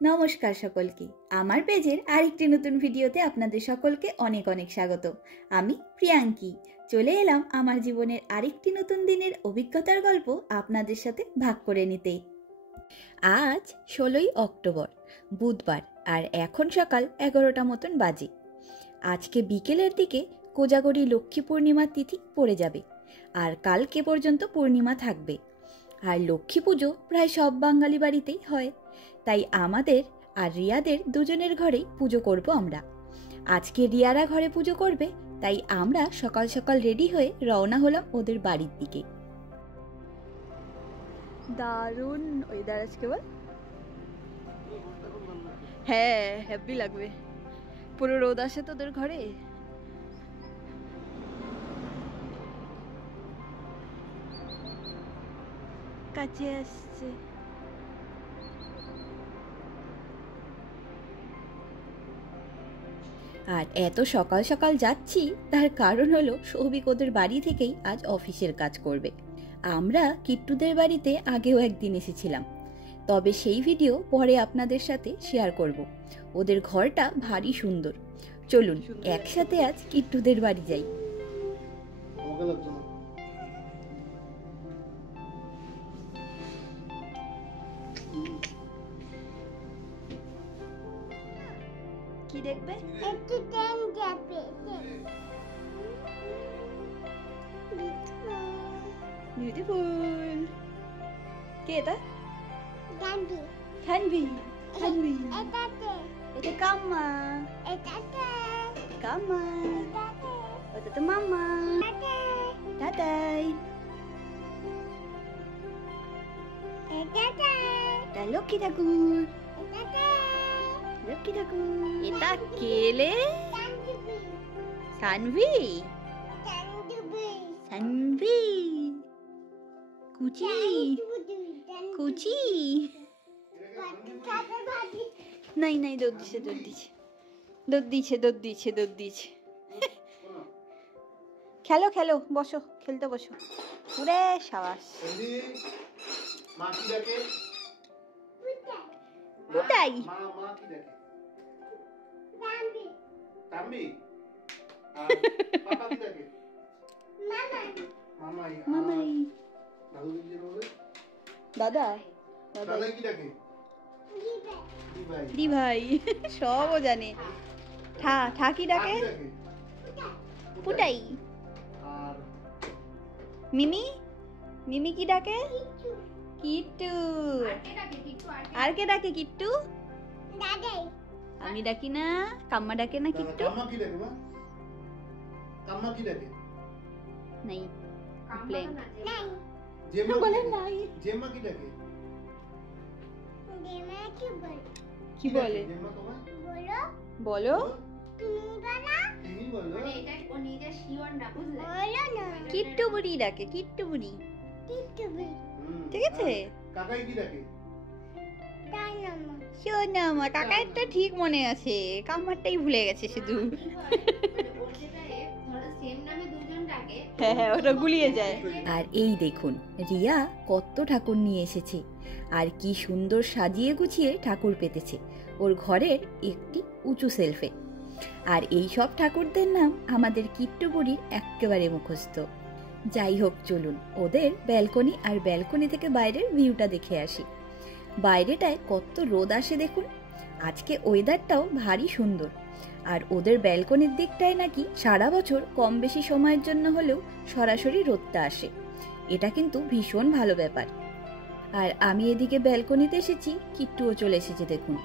নমস্কার সকলকে, আমার পেজের আরেকটি নতুন ভিডিওতে আপনাদের সকলকে অনেক অনেক স্বাগত। আমি প্রিয়াঙ্কি চলে এলাম আমার জীবনের আরেকটি নতুন দিনের অভিজ্ঞতার গল্প আপনাদের সাথে ভাগ করে নিতে। আজ 16ই অক্টোবর বুধবার, আর এখন সকাল 11টা মতন বাজে। আজকে বিকেলের দিকে কোজাগরী লক্ষ্মী পূর্ণিমার তিথি পড়ে যাবে, আর কালকে পর্যন্ত পূর্ণিমা থাকবে। আর লক্ষ্মী পুজো প্রায় সব বাঙালি বাড়িতেই হয়, তাই আমাদের আর রিয়াদের দুজনের ঘরেই পুজো করব আমরা। আজকে রিয়ারা ঘরে পুজো করবে, তাই আমরা সকাল সকাল রেডি হয়ে রওনা হলাম ওদের বাড়ির দিকে। দারুণ ওয়েদার আজকে, বল। হ্যাঁ, হ্যাপি লাগবে। পুরো রোদ আসে তোদের ঘরে। কাছে আসছে। আর এত সকাল সকাল যাচ্ছি তার কারণ হলো সৌভিক ওদের বাড়ি থেকেই আজ অফিসের কাজ করবে। আমরা কিট্টুদের বাড়িতে আগেও একদিন এসেছিলাম, তবে সেই ভিডিও পরে আপনাদের সাথে শেয়ার করব। ওদের ঘরটা ভারী সুন্দর। চলুন একসাথে আজ কিট্টুদের বাড়ি যাই। কি দেখবে? একটু ট্রেন যাবে। বিউটিফুল। কে এটা? থানভি। থানভি। থানভি। এটা কাম্মা। কাম্মা। ওটা তো মাম্মা। দাদাই। এটা লক্ষ্মী ঠাকুর। লক্ষ্মী ঠাকুর। এটা কেলে? সানভি। সানভি। কুচি। কুচি। নাই নাই, দৌড় দিছে দৌড় দিছে দৌড় দিছে দৌড় দিছে দৌড় দিছে। খেলো খেলো, বসো, খেলতে বসো। ওরে সাবাস। কোথায়? দাদা দি ভাই সবও জানে। ঠাকি ডাকে পুটাই। মিমি। মিমি কি ডাকে? কিট্টু। আর কে ডাকে? কিট্টু। আমি ডাকি না। কাম্মা ডাকে না? কিট্টু নাই। প্লেন বলে নাই। কি বলে? বলো। কিট্টু বুড়ি ডাকে। কিট্টু বুড়ি। ঠিক আছে। সোনামা। কাকারটা ঠিক মনে আছে, কাম্মারটাই ভুলে গেছে শুধু। হ্যাঁ হ্যাঁ, ওটা গুলিয়ে যায়। আর এই দেখুন রিয়া কত ঠাকুর নিয়ে এসেছে, আর কি সুন্দর সাজিয়ে গুছিয়ে ঠাকুর পেতেছে ওর ঘরের একটি উঁচু সেলফে। আর এই সব ঠাকুরদের নাম আমাদের কিট্টু বুড়ির একেবারে মুখস্থ। যাই হোক, চলুন ওদের ব্যালকনি আর ব্যালকনি থেকে বাইরের ভিউটা দেখে আসি। বাইরেটায় কত রোদ আসে দেখুন। আজকে ওয়েদারটাও ভারী সুন্দর। আর ওদের ব্যালকনির দিকটায় নাকি সারা বছর কম বেশি সময়ের জন্য হলেও সরাসরি রোদটা আসে। এটা কিন্তু ভীষণ ভালো ব্যাপার। আর আমি এদিকে ব্যালকনিতে এসেছি, কিট্টুও চলে এসেছে দেখুন।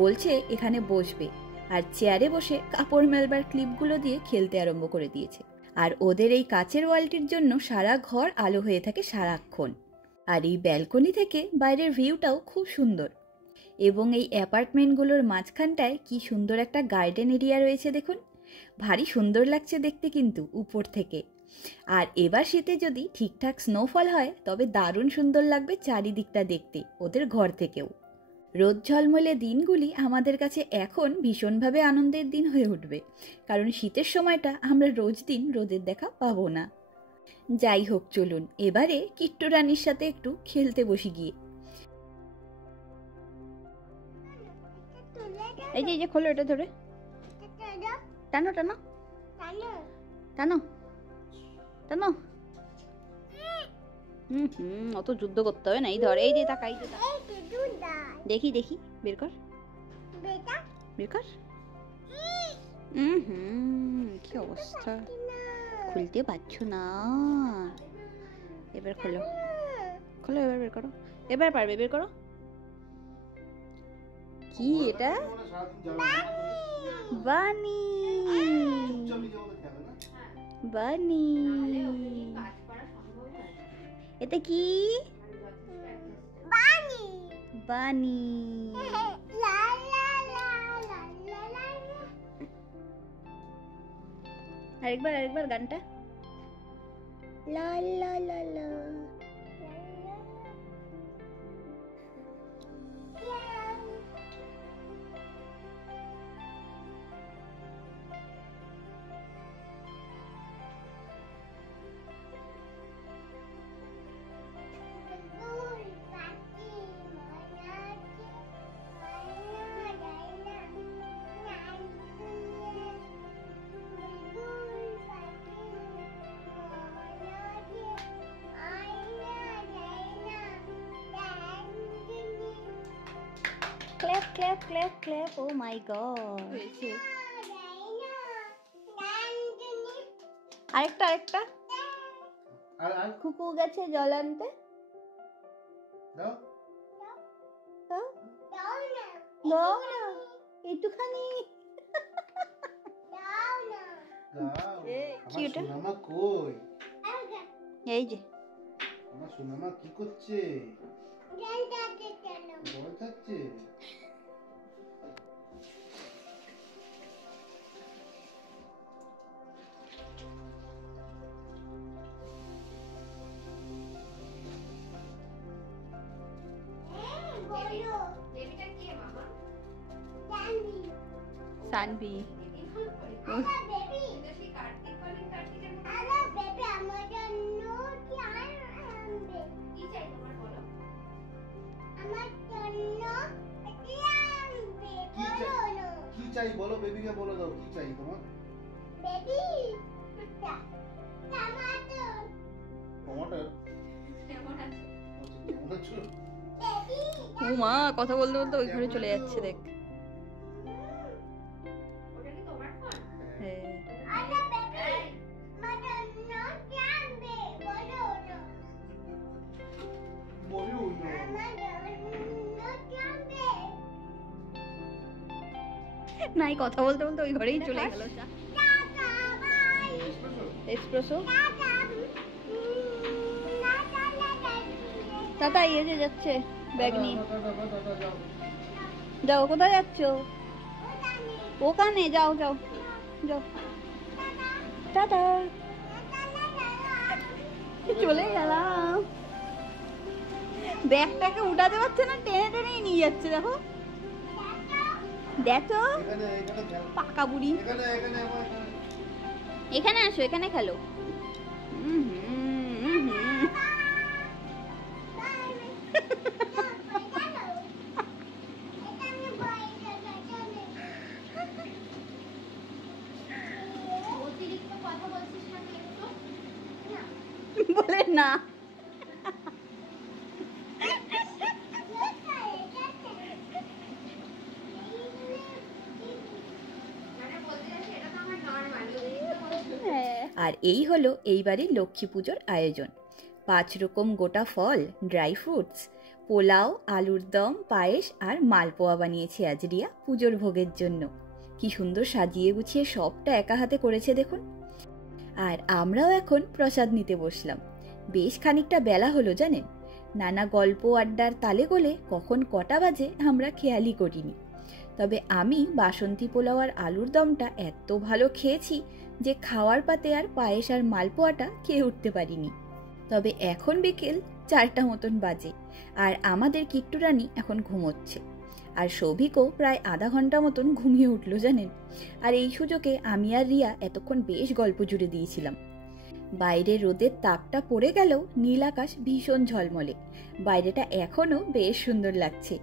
বলছে এখানে বসবে, আর চেয়ারে বসে কাপড় মেলবার ক্লিপগুলো দিয়ে খেলতে আরম্ভ করে দিয়েছে। আর ওদের এই কাচের ওয়ালটির জন্য সারা ঘর আলো হয়ে থাকে সারাক্ষণ। আর এই ব্যালকনি থেকে বাইরের ভিউটাও খুব সুন্দর। এবং এই অ্যাপার্টমেন্টগুলোর মাঝখানটায় কি সুন্দর একটা গার্ডেন এরিয়া রয়েছে দেখুন। ভারী সুন্দর লাগছে দেখতে কিন্তু উপর থেকে। আর এবার শীতে যদি ঠিকঠাক স্নোফল হয় তবে দারুণ সুন্দর লাগবে চারিদিকটা দেখতে ওদের ঘর থেকেও। রোদ ঝলমলে দিনগুলি আমাদের কাছে এখন ভীষণভাবে আনন্দের দিন হয়ে উঠবে, কারণ শীতের সময়টা আমরা রোজ দিন রোদের দেখা পাবো না। যাই হোক, চলুন এবারে কিট্টু রানীর সাথে একটু খেলতে বসি গিয়ে। এই যে খোলো, এটা ধরে টানো টানো টানো টানো। অত যুদ্ধ করতে হবে না, এই ধর, এই যে তাকা, এই যে দেখি দেখি, বের কর বের কর। কি অবস্থা, খুলতে পারছো না। এবার খোলো খোলো, এবার বের করো, এবার পারবে, বের করো। কি এটা? বানি বানি, এটা কি? বানি। আরেকবার গানটা। লা লা লা লা। Clap, clap, clap, clap. Oh my god. আরেকটা কুকু গেছে জল আনতে। দাও না একটুখানি। কি ওটা? এই যে আমার সোনামা কি করছে? বল খাচ্ছে। সানভি। কি চাই বলো, বেবিকে বলে দাও কি চাই তোমার। Baby tomato. ও মা, কথা বলতে বলতে ওই ঘরে চলে যাচ্ছে, দেখ। নাই, কথা বলতে বলতে ওই ঘরেই চলে গেল। এক্সপ্রেসো। টাটা, ইয়ে যে যাচ্ছে ব্যাগ নিয়ে। যাও, কোথায় যাচ্ছ? ওখানে যাও যাও যাও। টাটা, চলে গেলাম। ব্যাগটাকে উঠাতে পারছে না, টেনে টেনে নিয়ে যাচ্ছে। দেখো দেখো, পাকা বুড়ি। এখানে আসো, এখানে খেলো। বলে না। আর এই হলো এইবারের লক্ষ্মী পুজোর আয়োজন। 5 রকম গোটা ফল, ড্রাই ফ্রুটস, পোলাও, আলুর দম, পায়েস আর মালপোয়া বানিয়েছে আজ রিয়া পুজোর ভোগের জন্য। কি সুন্দর সাজিয়ে গুছিয়ে সবটা একা হাতে করেছে দেখুন। আর আমরাও এখন প্রসাদ নিতে বসলাম। বেশ খানিকটা বেলা হলো জানেন। নানা গল্প আড্ডার তালে গোলে কখন কটা বাজে আমরা খেয়ালই করিনি। তবে আমি বাসন্তী পোলাও আর আলুর দমটা এত ভালো খেয়েছি যে খাওয়ার পাতে আর পায়েস আর মালপোয়াটা খেয়ে উঠতে পারিনি। তবে এখন বিকেল 4টা মতন বাজে, আর আমাদের কিট্টু রানী এখন ঘুমোচ্ছে। আর সৌভিকও প্রায় আধা ঘন্টা মতন ঘুমিয়ে উঠলো জানেন। আর এই সুযোগে আমি আর রিয়া এতক্ষণ বেশ গল্প জুড়ে দিয়েছিলাম। বাইরে রোদের তাপটা পড়ে গেলেও নীল আকাশ ভীষণ ঝলমলে। বাইরেটা এখনো বেশ সুন্দর লাগছে।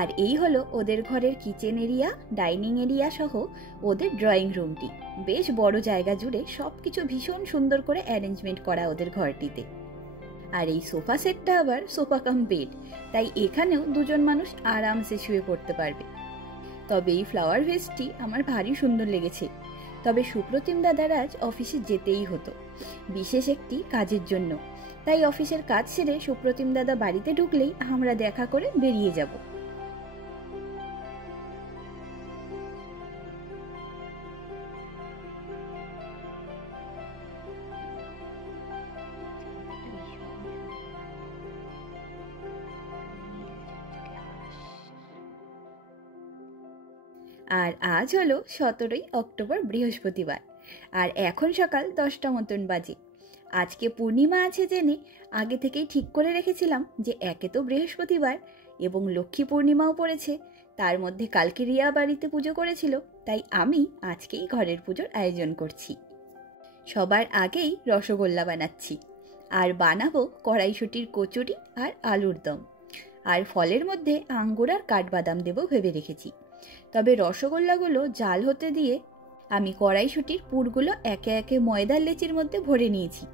আর এই হলো ওদের ঘরের কিচেন এরিয়া, ডাইনিং এরিয়া সহ ওদের ড্রয়িং রুমটি। বেশ বড় জায়গা জুড়ে সবকিছু ভীষণ সুন্দর করে অ্যারেঞ্জমেন্ট করা ওদের ঘরটিতে। আর এই সোফা সেটটা আবার সোফা কাম বেড, তাই এখানেও দুজন মানুষ আরামসে শুয়ে পড়তে পারবে। তবে এই ফ্লাওয়ার ভেসটি আমার ভারী সুন্দর লেগেছে। তবে সুপ্রতিম দাদার আজ অফিসে যেতেই হতো বিশেষ একটি কাজের জন্য, তাই অফিসের কাজ সেরে সুপ্রতিম দাদা বাড়িতে ঢুকলেই আমরা দেখা করে বেরিয়ে যাব। আর আজ হলো 17 অক্টোবর, বৃহস্পতিবার। আর এখন সকাল 10টা মতন বাজে। আজকে পূর্ণিমা আছে জেনে আগে থেকেই ঠিক করে রেখেছিলাম যে একে তো বৃহস্পতিবার এবং লক্ষ্মী পূর্ণিমাও পড়েছে, তার মধ্যে কালকে রিয়া বাড়িতে পুজো করেছিল, তাই আমি আজকেই ঘরের পুজোর আয়োজন করছি। সবার আগেই রসগোল্লা বানাচ্ছি, আর বানাবো কড়াইশুঁটির কচুরি আর আলুর দম। আর ফলের মধ্যে আঙ্গুর আর কাঠবাদাম দেবো ভেবে রেখেছি। তবে রসগোল্লাগুলো জাল হতে দিয়ে আমি কড়াইশুঁটির পুরগুলো একে একে ময়দার লেচির মধ্যে ভরে নিয়েছি।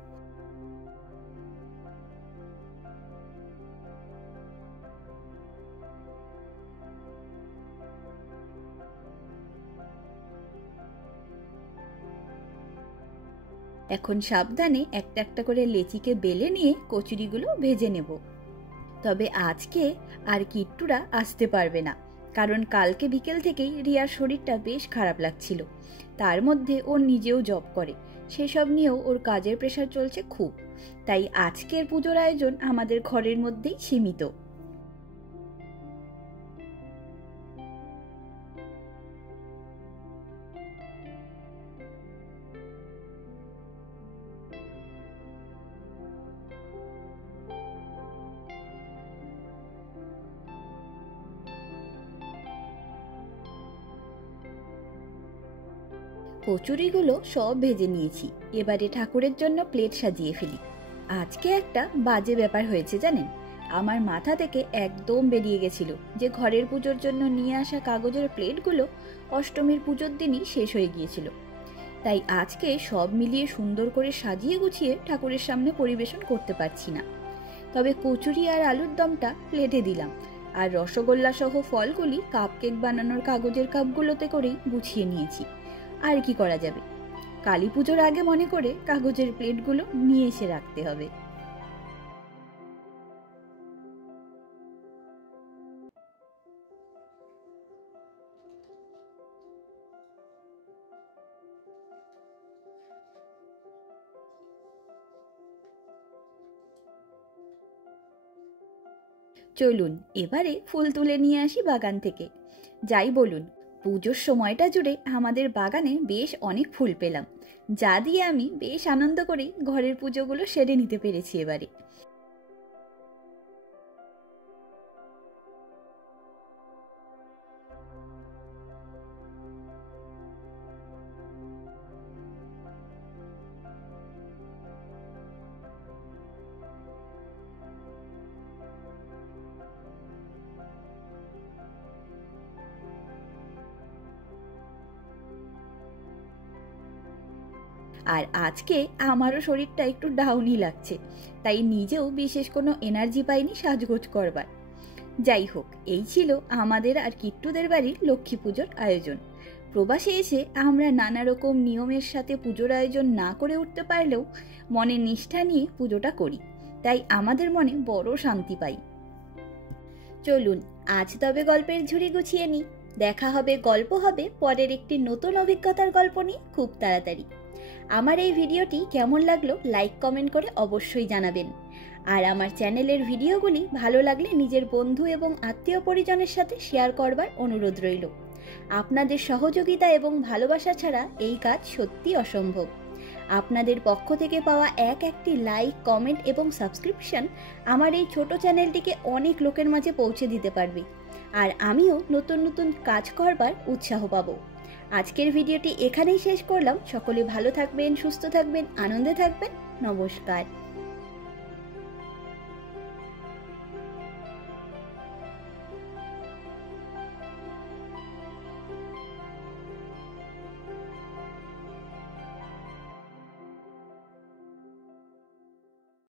এখন সাবধানে একটা একটা করে লেচিকে বেলে নিয়ে কচুরিগুলো ভেজে নেব। তবে আজকে আর কিট্টুরা আসতে পারবে না, কারণ কালকে বিকেল থেকেই রিয়ার শরীরটা বেশ খারাপ লাগছিল। তার মধ্যে ও নিজেও জব করে, সেসব নিয়েও ওর কাজের প্রেশার চলছে খুব। তাই আজকের পুজোর আয়োজন আমাদের ঘরের মধ্যেই সীমিত। কচুরিগুলো সব ভেজে নিয়েছি, এবারে ঠাকুরের জন্য প্লেট সাজিয়ে ফেলি। আজকে একটা বাজে ব্যাপার হয়েছে জানেন, আমার মাথা থেকে একদম বেরিয়ে গেছিল যে ঘরের পুজোর জন্য নিয়ে আসা কাগজের প্লেটগুলো অষ্টমীর পুজোর দিনই শেষ হয়ে গিয়েছিল। তাই আজকে সব মিলিয়ে সুন্দর করে সাজিয়ে গুছিয়ে ঠাকুরের সামনে পরিবেশন করতে পারছি না। তবে কচুরি আর আলুর দমটা প্লেটে দিলাম, আর রসগোল্লা সহ ফলগুলি কাপকেক বানানোর কাগজের কাপগুলোতে করেই গুছিয়ে নিয়েছি। আর কি করা যাবে, কালী পুজোর আগে মনে করে কাগজের প্লেটগুলো নিয়ে এসে রাখতে হবে। চলুন এবারে ফুল তুলে নিয়ে আসি বাগান থেকে। যাই বলুন, পুজোর সময়টা জুড়ে আমাদের বাগানে বেশ অনেক ফুল পেলাম, যা দিয়ে আমি বেশ আনন্দ করেই ঘরের পুজোগুলো সেরে নিতে পেরেছি এবারে। আর আজকে আমারও শরীরটা একটু ডাউনই লাগছে, তাই নিজেও বিশেষ কোনো এনার্জি পাইনি সাজগোজ করবার। যাই হোক, এই ছিল আমাদের আর কিট্টুদের বাড়ির লক্ষ্মী পুজোর আয়োজন। প্রবাসে এসে আমরা নানা রকম নিয়মের সাথে পুজোর আয়োজন না করে উঠতে পারলেও মনে নিষ্ঠা নিয়ে পুজোটা করি, তাই আমাদের মনে বড় শান্তি পাই। চলুন আজ তবে গল্পের ঝুড়ি গুছিয়ে নিই। দেখা হবে, গল্প হবে পরের একটি নতুন অভিজ্ঞতার গল্প নিয়ে খুব তাড়াতাড়ি। আমার এই ভিডিওটি কেমন লাগলো লাইক কমেন্ট করে অবশ্যই জানাবেন। আর আমার চ্যানেলের ভিডিওগুলি ভালো লাগলে নিজের বন্ধু এবং আত্মীয় পরিজনের সাথে শেয়ার করবার অনুরোধ রইল। আপনাদের সহযোগিতা এবং ভালোবাসা ছাড়া এই কাজ সত্যি অসম্ভব। আপনাদের পক্ষ থেকে পাওয়া একটি লাইক, কমেন্ট এবং সাবস্ক্রিপশন আমার এই ছোট চ্যানেলটিকে অনেক লোকের মাঝে পৌঁছে দিতে পারবে, আর আমিও নতুন নতুন কাজ করবার উৎসাহ পাবো। আজকের ভিডিওটি এখানেই শেষ করলাম। সকলে ভালো থাকবেন, সুস্থ থাকবেন, আনন্দে থাকবেন। নমস্কার।